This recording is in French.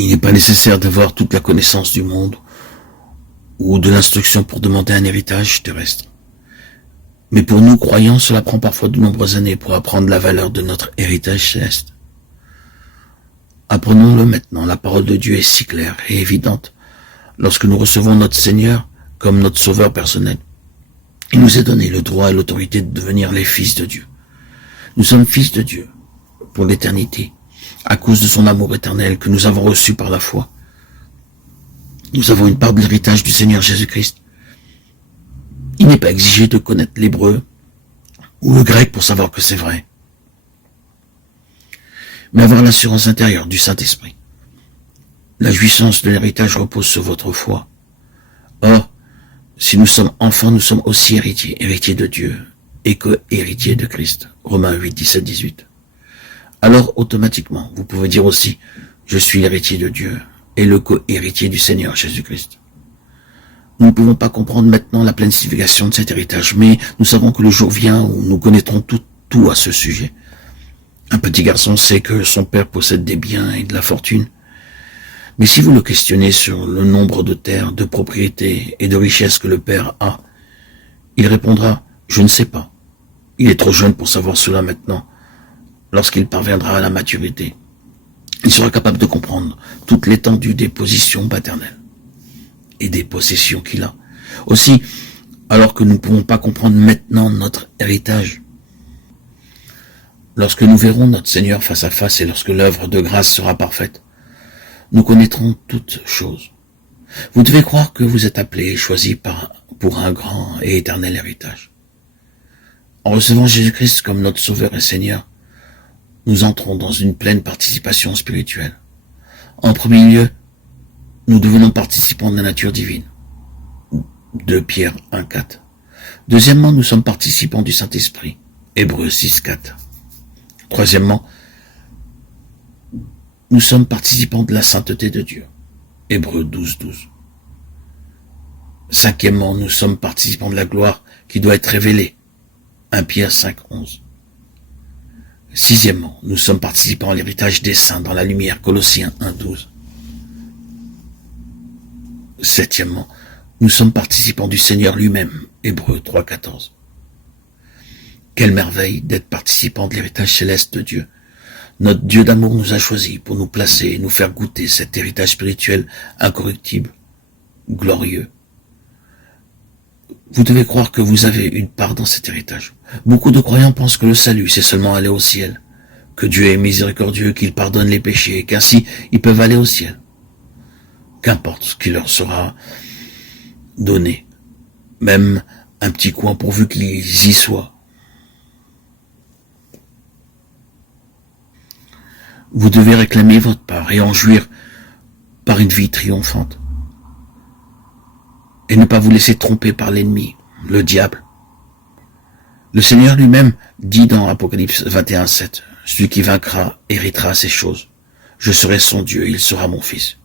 Il n'est pas nécessaire d'avoir toute la connaissance du monde ou de l'instruction pour demander un héritage terrestre. Mais pour nous croyants, cela prend parfois de nombreuses années pour apprendre la valeur de notre héritage céleste. Apprenons-le maintenant, la parole de Dieu est si claire et évidente. Lorsque nous recevons notre Seigneur comme notre Sauveur personnel, il nous est donné le droit et l'autorité de devenir les fils de Dieu. Nous sommes fils de Dieu pour l'éternité, à cause de son amour éternel que nous avons reçu par la foi. Nous avons une part de l'héritage du Seigneur Jésus-Christ. Il n'est pas exigé de connaître l'hébreu ou le grec pour savoir que c'est vrai, mais avoir l'assurance intérieure du Saint-Esprit. La jouissance de l'héritage repose sur votre foi. Or, si nous sommes enfants, nous sommes aussi héritiers, héritiers de Dieu et co-héritiers de Christ. Romains 8, 17, 18. Alors, automatiquement, vous pouvez dire aussi, je suis l'héritier de Dieu et le co-héritier du Seigneur Jésus-Christ. Nous ne pouvons pas comprendre maintenant la pleine signification de cet héritage, mais nous savons que le jour vient où nous connaîtrons tout à ce sujet. Un petit garçon sait que son père possède des biens et de la fortune. Mais si vous le questionnez sur le nombre de terres, de propriétés et de richesses que le père a, il répondra « Je ne sais pas. Il est trop jeune pour savoir cela maintenant. Lorsqu'il parviendra à la maturité, il sera capable de comprendre toute l'étendue des positions paternelles et des possessions qu'il a. Aussi, alors que nous ne pouvons pas comprendre maintenant notre héritage, lorsque nous verrons notre Seigneur face à face et lorsque l'œuvre de grâce sera parfaite, nous connaîtrons toutes choses. Vous devez croire que vous êtes appelés et choisis pour un grand et éternel héritage. En recevant Jésus-Christ comme notre Sauveur et Seigneur, nous entrons dans une pleine participation spirituelle. En premier lieu, nous devenons participants de la nature divine. 2 Pierre 1, 4. Deuxièmement, nous sommes participants du Saint-Esprit. Hébreux 6, 4. Troisièmement, nous sommes participants de la sainteté de Dieu. Hébreux 12, 12. Cinquièmement, nous sommes participants de la gloire qui doit être révélée. 1 Pierre 5, 11. Sixièmement, nous sommes participants à l'héritage des saints dans la lumière. Colossiens 1, 12. Septièmement, nous sommes participants du Seigneur lui-même. Hébreux 3, 14. Quelle merveille d'être participants de l'héritage céleste de Dieu. Notre Dieu d'amour nous a choisis pour nous placer et nous faire goûter cet héritage spirituel incorruptible, glorieux. Vous devez croire que vous avez une part dans cet héritage. Beaucoup de croyants pensent que le salut, c'est seulement aller au ciel, que Dieu est miséricordieux, qu'il pardonne les péchés, et qu'ainsi ils peuvent aller au ciel. Qu'importe ce qui leur sera donné, même un petit coin pourvu qu'ils y soient. Vous devez réclamer votre part et en jouir par une vie triomphante. Et ne pas vous laisser tromper par l'ennemi, le diable. Le Seigneur lui-même dit dans Apocalypse 21, 7, celui qui vaincra héritera ces choses. Je serai son Dieu, il sera mon fils.